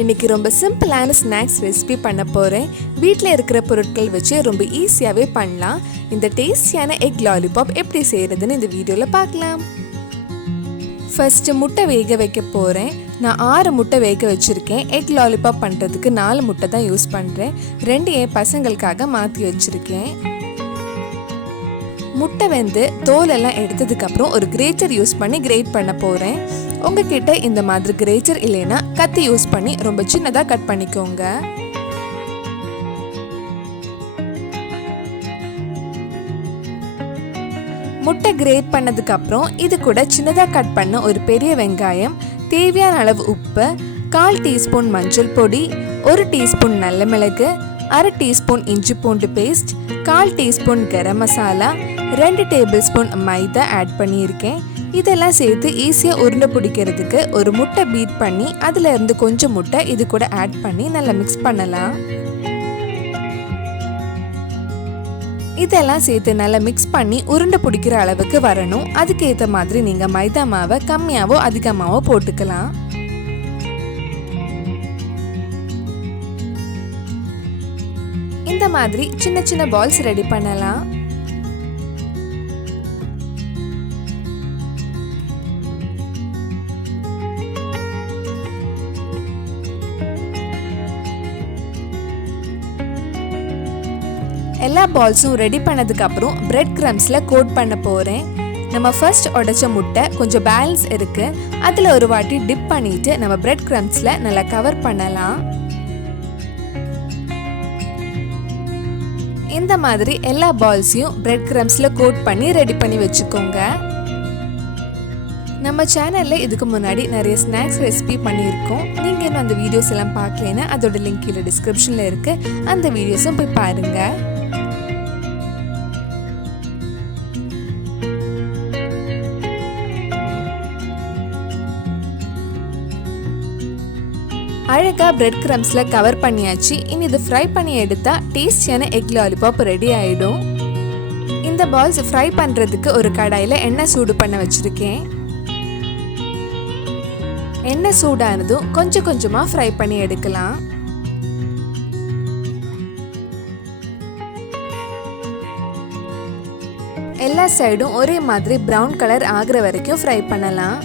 இன்னைக்கு ரொம்ப சிம்பிளான ஸ்நாக்ஸ் ரெசிபி பண்ண போகிறேன். வீட்டில் இருக்கிற பொருட்கள் வச்சு ரொம்ப ஈஸியாகவே பண்ணலாம். இந்த டேஸ்டியான எக் லாலிபாப் எப்படி செய்கிறதுன்னு இந்த வீடியோவில் பார்க்கலாம். ஃபர்ஸ்ட்டு முட்டை வேக வைக்க போகிறேன். நான் 6 முட்டை வேக வச்சுருக்கேன். எக் லாலிபாப் பண்ணுறதுக்கு 4 முட்டை தான் யூஸ் பண்ணுறேன். 2 என் பசங்களுக்காக மாற்றி வச்சுருக்கேன். முட்டை வெந்து தோலெல்லாம் எடுத்ததுக்கப்புறம் ஒரு கிரேட்டர் யூஸ் பண்ணி கிரேட் பண்ண போகிறேன். உங்ககிட்ட இந்த மாதிரி கிரேட்டர் இல்லைன்னா கத்தி யூஸ் பண்ணி ரொம்ப சின்னதாக கட் பண்ணிக்கோங்க. முட்டை கிரேட் பண்ணதுக்கப்புறம் இது கூட சின்னதாக கட் பண்ண ஒரு பெரிய வெங்காயம், தேவையான அளவு உப்பு, 1/4 டீஸ்பூன் மஞ்சள் பொடி, 1 டீஸ்பூன் நல்ல மிளகு, 1/2 டீஸ்பூன் இஞ்சி பூண்டு paste, 1/4 teaspoon garam masala, 2 table spoon மைதா ஆட் பண்ணியிருக்கேன். இதெல்லாம் சேர்த்து ஈஸியாக உருண்டை பிடிக்கிறதுக்கு ஒரு முட்டை பீட் பண்ணி அதில் இருந்து கொஞ்சம் முட்டை இது கூட ஆட் பண்ணி நல்லா மிக்ஸ் பண்ணலாம். இதெல்லாம் சேர்த்து நல்லா மிக்ஸ் பண்ணி உருண்டை பிடிக்கிற அளவுக்கு வரணும். அதுக்கேற்ற மாதிரி நீங்கள் மைதா மாவை கம்மியாவோ அதிகமாகவோ போட்டுக்கலாம். இந்த மாதிரி சின்ன சின்ன பால்ஸ் ரெடி பண்ணலாம். எல்லா பால்ஸும் ரெடி பண்ணதுக்கு அப்புறம் பிரெட் கிரம்ஸ்ல கோட் பண்ண போறேன். நம்ம ஃபர்ஸ்ட் உடைச்ச முட்டை கொஞ்சம் பேலன்ஸ் இருக்கு, அதுல ஒரு வாட்டி டிப் பண்ணிட்டு நம்ம பிரெட் கிரம்ஸ்ல நல்லா கவர் பண்ணலாம். இந்த மாதிரி எல்லா பால்ஸையும் பிரெட் கிரம்ஸ்ல கோட் பண்ணி ரெடி பண்ணி வச்சுக்கோங்க. நம்ம சேனல்ல இதுக்கு முன்னாடி நிறைய ஸ்நாக்ஸ் ரெசிபி பண்ணியிருக்கோம். நீங்க இன்னும் அந்த வீடியோஸ் எல்லாம் பார்க்கலைன்னா அதோட லிங்க் கீழே டிஸ்கிரிப்ஷன்ல இருக்கு. அந்த வீடியோஸும் போய் பாருங்க. அழகா பிரெட் கிரம்ஸ்ல கவர் பண்ணியாச்சு. இனி இது ஃப்ரை பண்ணி எடுத்தா டேஸ்டியான எக் லாலிபாப் ரெடி ஆயிடும். இந்த பால்ஸ் ஃப்ரை பண்றதுக்கு ஒரு கடாயில எண்ணெய் சூடு பண்ண வச்சிருக்கேன். எண்ணெய் சூடானதும் கொஞ்சம் கொஞ்சமா ஃப்ரை பண்ணி எடுக்கலாம். எல்லா சைடும் ஒரே மாதிரி பிரவுன் கலர் ஆகுற வரைக்கும் ஃப்ரை பண்ணலாம்.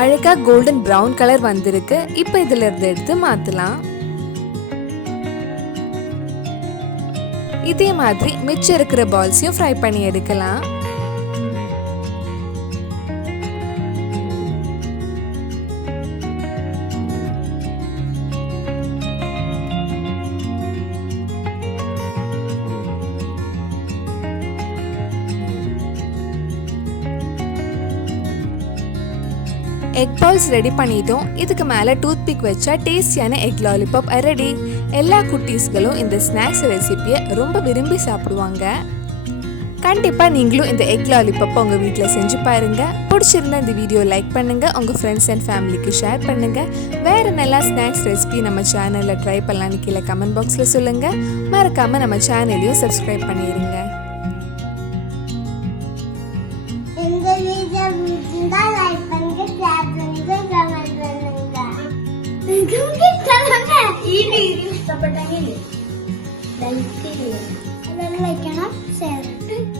அழகா கோல்டன் பிரவுன் கலர் வந்திருக்கு. இப்போ இதுல இருந்து எடுத்து மாத்தலாம். இதே மாதிரி மிச்சம் இருக்கிற பால்ஸையும் ஃப்ரை பண்ணி எடுக்கலாம். எக் பால்ஸ் ரெடி பண்ணிட்டோம். இதுக்கு மேலே டூத் பிக் வச்சா டேஸ்டியான எக் லாலிபாப் ரெடி. எல்லா குட்டீஸ்களும் இந்த ஸ்நாக்ஸ் ரெசிபியை ரொம்ப விரும்பி சாப்பிடுவாங்க. கண்டிப்பாக நீங்களும் இந்த எக் லாலிபாப்பை உங்கள் வீட்டில் செஞ்சு பாருங்க. பிடிச்சிருந்தா இந்த வீடியோ லைக் பண்ணுங்க, உங்கள் ஃப்ரெண்ட்ஸ் அண்ட் ஃபேமிலிக்கு ஷேர் பண்ணுங்க. வேறு நல்லா ஸ்நாக்ஸ் ரெசிபி நம்ம சேனலில் ட்ரை பண்ணலான்னு கீழே கமெண்ட் பாக்ஸில் சொல்லுங்க. மறக்காம நம்ம சேனலையும் சப்ஸ்கிரைப் பண்ணிடுங்க. Like